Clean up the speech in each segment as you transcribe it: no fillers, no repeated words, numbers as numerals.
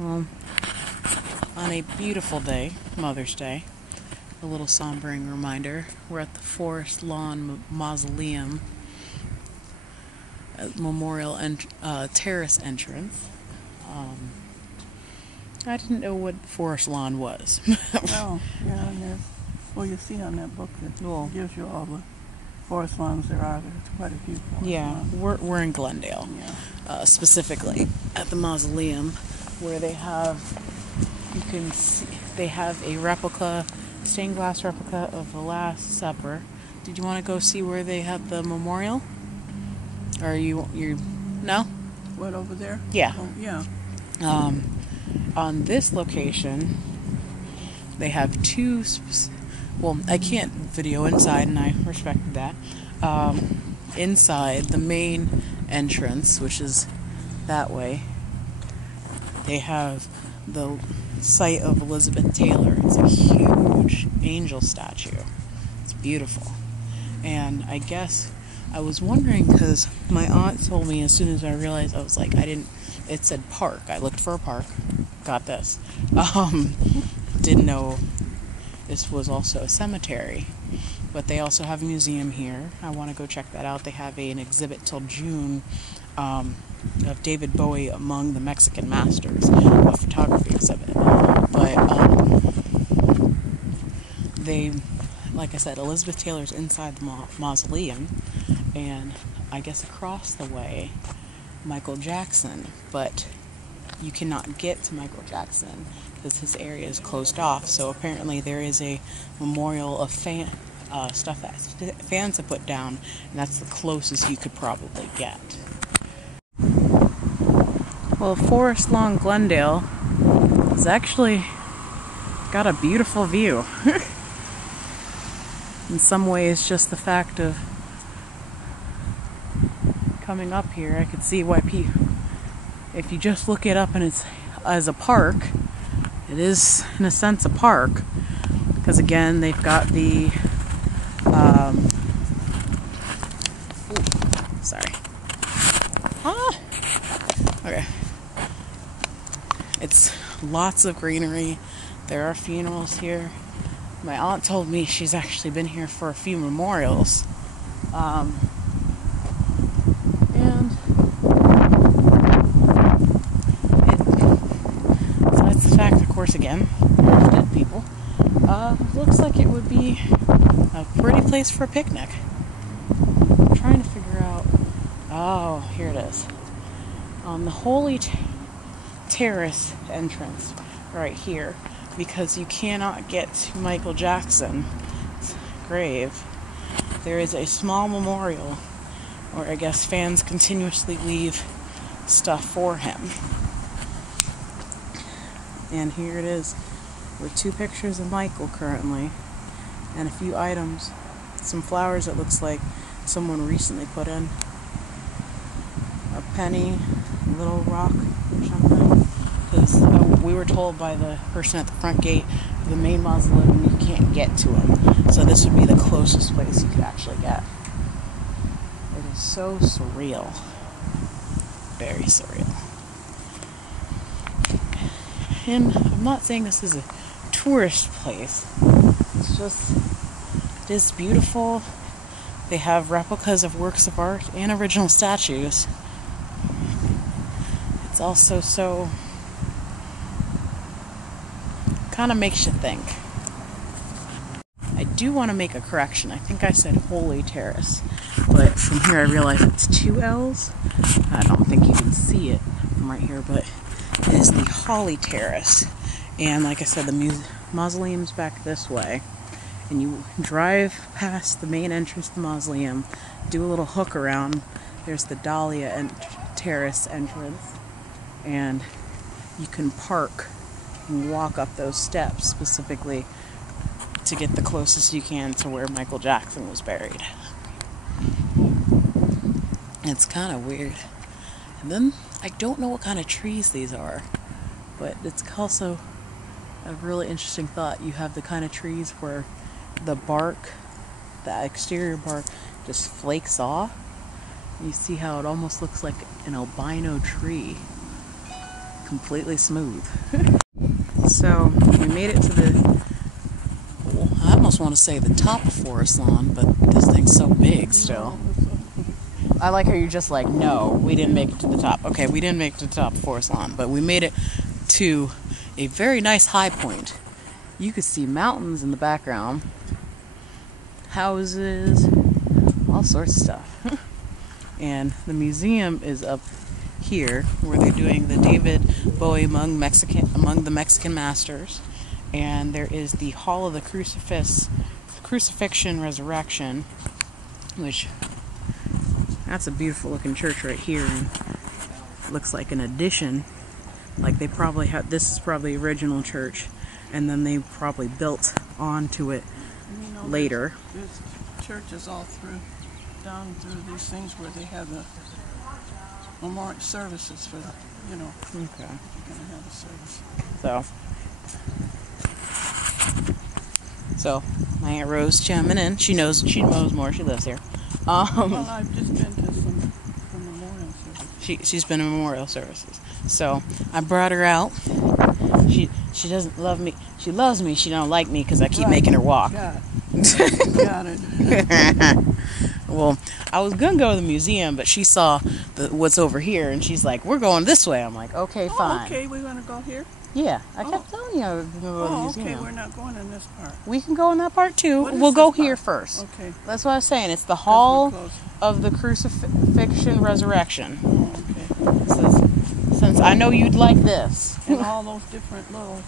Well, on a beautiful day, Mother's Day, a little sombering reminder, we're at the Forest Lawn Mausoleum Memorial Terrace entrance. I didn't know what Forest Lawn was. Oh, yeah, and there's, well, you see on that book that gives you all the forest lawns there are. There's quite a few forest lawns. We're in Glendale, specifically at the mausoleum, where they have, you can see, they have a replica, stained glass replica of the Last Supper. Did you want to go see where they had the memorial? Or you no? What, over there? Yeah. Oh, yeah. On this location, they have two. Well, I can't video inside, and I respected that. Inside the main entrance, which is that way, they have the site of Elizabeth Taylor. It's a huge angel statue. It's beautiful. And I guess I was wondering, because my aunt told me as soon as I realized, I was like, it said park. I looked for a park. Got this. Didn't know this was also a cemetery. But they also have a museum here. I want to go check that out. They have an exhibit till June of David Bowie among the Mexican masters, a photography exhibit. But they, like I said, Elizabeth Taylor's inside the mausoleum, and I guess across the way, Michael Jackson. But you cannot get to Michael Jackson because his area is closed off. So apparently there is a memorial of stuff that fans have put down, and that's the closest you could probably get. Well, Forest Lawn Glendale has actually got a beautiful view. In some ways, just the fact of coming up here, I could see why if you just look it up and it's as a park, it is in a sense a park, because again they've got the okay, it's lots of greenery. There are funerals here. My aunt told me she's actually been here for a few memorials. And besides the fact, of course, again, there's dead people, looks like it would be a pretty place for a picnic. I'm trying to figure out, oh, here it is. On the Holy Terrace entrance, right here, because you cannot get to Michael Jackson's grave, there is a small memorial where I guess fans continuously leave stuff for him. And here it is with 2 pictures of Michael currently and a few items, some flowers it looks like someone recently put in, a penny, a little rock or something, because we were told by the person at the front gate of the main mausoleum you can't get to him, so this would be the closest place you could actually get. It is so surreal, very surreal. And I'm not saying this is a tourist place, it's just, it is beautiful. They have replicas of works of art and original statues. It's also so, kind of makes you think. I do want to make a correction. I think I said Holy Terrace, but from here I realize it's 2 L's. I don't think you can see it from right here, but it is the Holly Terrace. And like I said, the mausoleum's back this way. And you drive past the main entrance to the mausoleum, do a little hook around. There's the Dahlia Terrace entrance. And you can park and walk up those steps specifically to get the closest you can to where Michael Jackson was buried. It's kind of weird. And then I don't know what kind of trees these are, but it's also a really interesting thought. You have the kind of trees where the bark, the exterior bark, just flakes off. You see how it almost looks like an albino tree completely smooth. So we made it to the, I almost want to say the top of Forest Lawn, but this thing's so big still. I like how you're just like, no, we didn't make it to the top. Okay, we didn't make it to the top of Forest Lawn, but we made it to a very nice high point. You could see mountains in the background, houses, all sorts of stuff. And the museum is up here where they're doing the David Bowie among the Mexican Masters. And there is the Hall of the Crucifixion Resurrection, which, that's a beautiful looking church right here. And looks like an addition. Like they probably have, this is probably the original church, and then they probably built onto it later. There's churches all down through these things where they have the memorial services for the, you know. Okay. You're going to have a service. So my Aunt Rose chiming in. She knows more. She lives here. Well, I've just been to some memorial services. She's been in memorial services. So I brought her out. She doesn't love me. She loves me. She don't like me because I keep making her walk. Got it. Well, I was gonna go to the museum, but she saw what's over here, and she's like, "We're going this way." I'm like, "Okay, fine." Okay, we're gonna go here. Yeah, I kept telling you I was gonna go to the museum. Okay, we're not going in this part. We can go in that part too. We'll go here first. Okay. That's what I was saying. It's the Hall of the Crucifixion Resurrection. Oh, okay. Since I know you'd like this. And all those different little,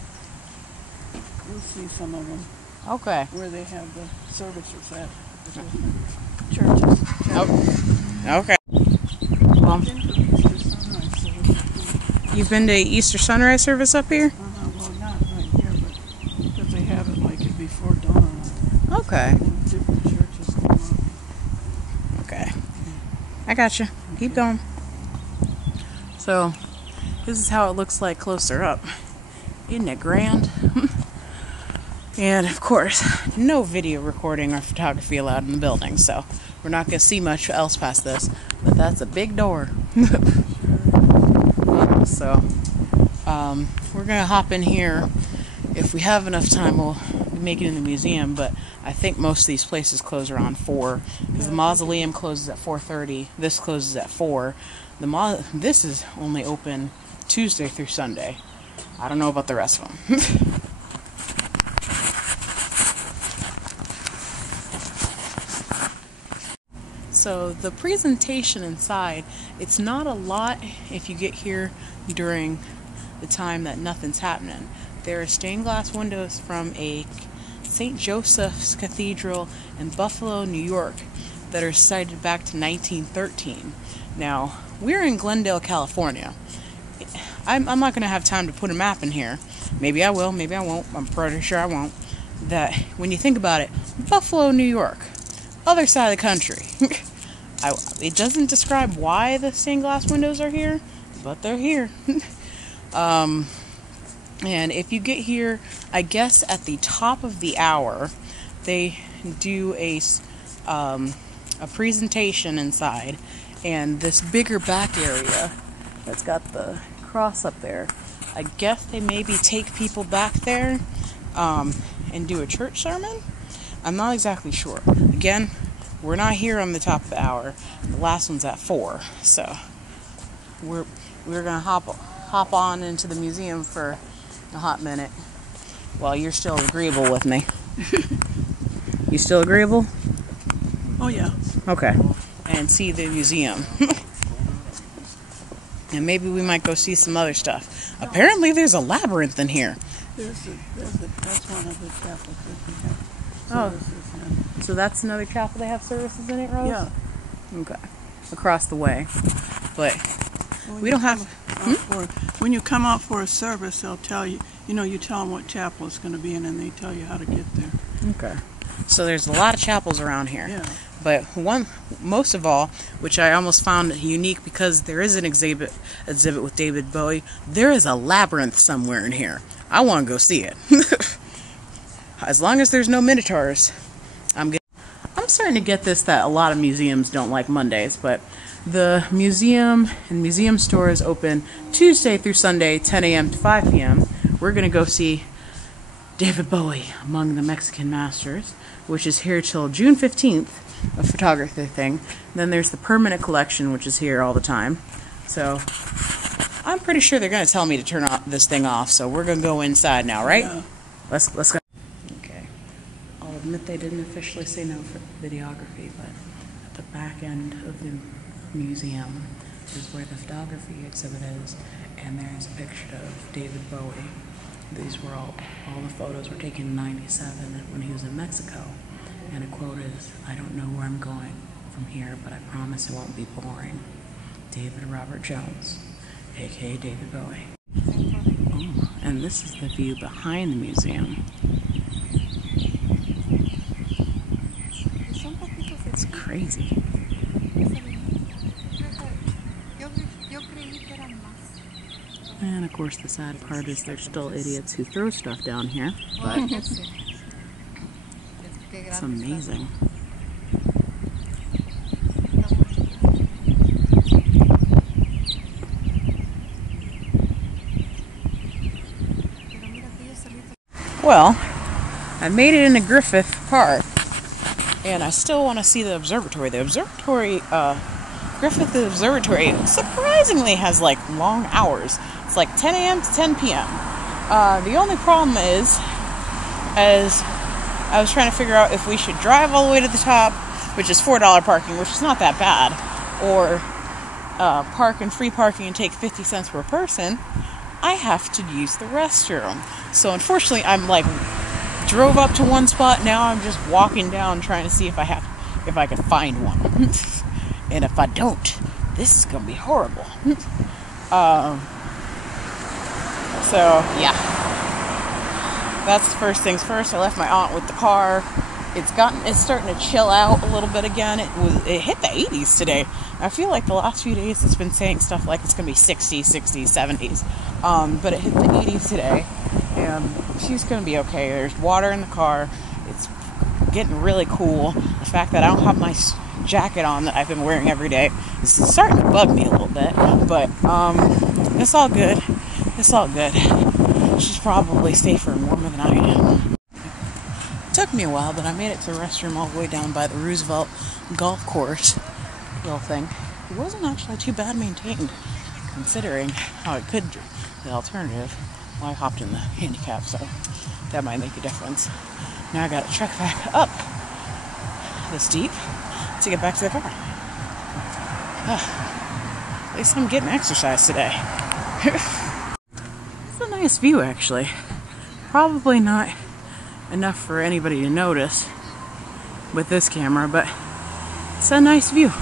you'll see some of them. Okay. Where they have the services at the churches. Okay. Well, you've been to Easter sunrise service up here? Well, not right here, but because they have it like it before dawn. Okay. Different churches come up. Okay. I gotcha. Keep going. So, this is how it looks like closer up. Isn't it grand? And of course, no video recording or photography allowed in the building, so we're not going to see much else past this. But that's a big door. So, we're going to hop in here. If we have enough time, we'll make it in the museum, but I think most of these places close around 4, because the mausoleum closes at 4:30. This closes at 4. This is only open Tuesday through Sunday. I don't know about the rest of them. So the presentation inside, it's not a lot if you get here during the time that nothing's happening. There are stained glass windows from a St. Joseph's Cathedral in Buffalo, New York that are cited back to 1913. Now, we're in Glendale, California. I'm not going to have time to put a map in here. Maybe I will, maybe I won't. I'm pretty sure I won't. That, when you think about it, Buffalo, New York, other side of the country. It doesn't describe why the stained glass windows are here, but they're here. And if you get here, I guess at the top of the hour, they do a presentation inside, and this bigger back area that's got the cross up there, I guess they maybe take people back there and do a church sermon. I'm not exactly sure. Again, we're not here on the top of the hour. The last one's at 4, so we're gonna hop on into the museum for a hot minute while you're still agreeable with me. You still agreeable? Oh yeah. Okay. And see the museum. And maybe we might go see some other stuff. Apparently there's a labyrinth in here. That's one of the chapels that we have. So that's another chapel they have services in it, Rose? Yeah. Okay. Across the way. But we don't have... When you come out for a service, they'll tell you, you tell them what chapel it's going to be in, and they tell you how to get there. Okay. So there's a lot of chapels around here. Yeah. But most of all, which I almost found unique because there is an exhibit with David Bowie, there is a labyrinth somewhere in here. I want to go see it. As long as there's no minotaurs, I'm starting to get this that a lot of museums don't like Mondays, but The museum and museum store is open Tuesday through Sunday, 10 a.m. to 5 p.m. We're going to go see David Bowie, Among the Mexican Masters, which is here till June 15th, a photography thing. Then there's the permanent collection, which is here all the time. So I'm pretty sure they're going to tell me to turn this thing off, so we're going to go inside now, right? Yeah. Let's go. Okay. I'll admit they didn't officially say no for videography, but at the back end of the museum is where the photography exhibit is, and there's a picture of David Bowie. These were all the photos were taken in '97 when he was in Mexico, and a quote is, "I don't know where I'm going from here, but I promise it won't be boring. David Robert Jones, aka David Bowie." Oh, and this is the view behind the museum. It's crazy. And of course the sad part is there's still idiots who throw stuff down here, but it's amazing. Well, I made it into Griffith Park, and I still want to see the observatory. The observatory, Griffith Observatory, surprisingly has like long hours. It's like 10 a.m. to 10 p.m. The only problem is, as I was trying to figure out if we should drive all the way to the top, which is $4 parking, which is not that bad, or park and free parking and take 50 cents per person, I have to use the restroom. So unfortunately, I'm like drove up to one spot. Now I'm just walking down trying to see if I can find one. And if I don't, this is gonna be horrible. So yeah, that's the first things first. I left my aunt with the car. It's starting to chill out a little bit again. It hit the 80s today. I feel like the last few days it's been saying stuff like it's gonna be 60s, 60s, 70s. But it hit the 80s today, and she's gonna be okay. There's water in the car. It's getting really cool. The fact that I don't have my jacket on that I've been wearing every day is starting to bug me a little bit. But it's all good. It's all good. She's probably safer and warmer than I am. It took me a while, but I made it to the restroom all the way down by the Roosevelt golf course little thing. It wasn't actually too bad maintained, considering how it could be the alternative. Well, I hopped in the handicap, so that might make a difference. Now I gotta trek back up the steep to get back to the car. At least I'm getting exercise today. It's a nice view, actually. Probably not enough for anybody to notice with this camera, but it's a nice view.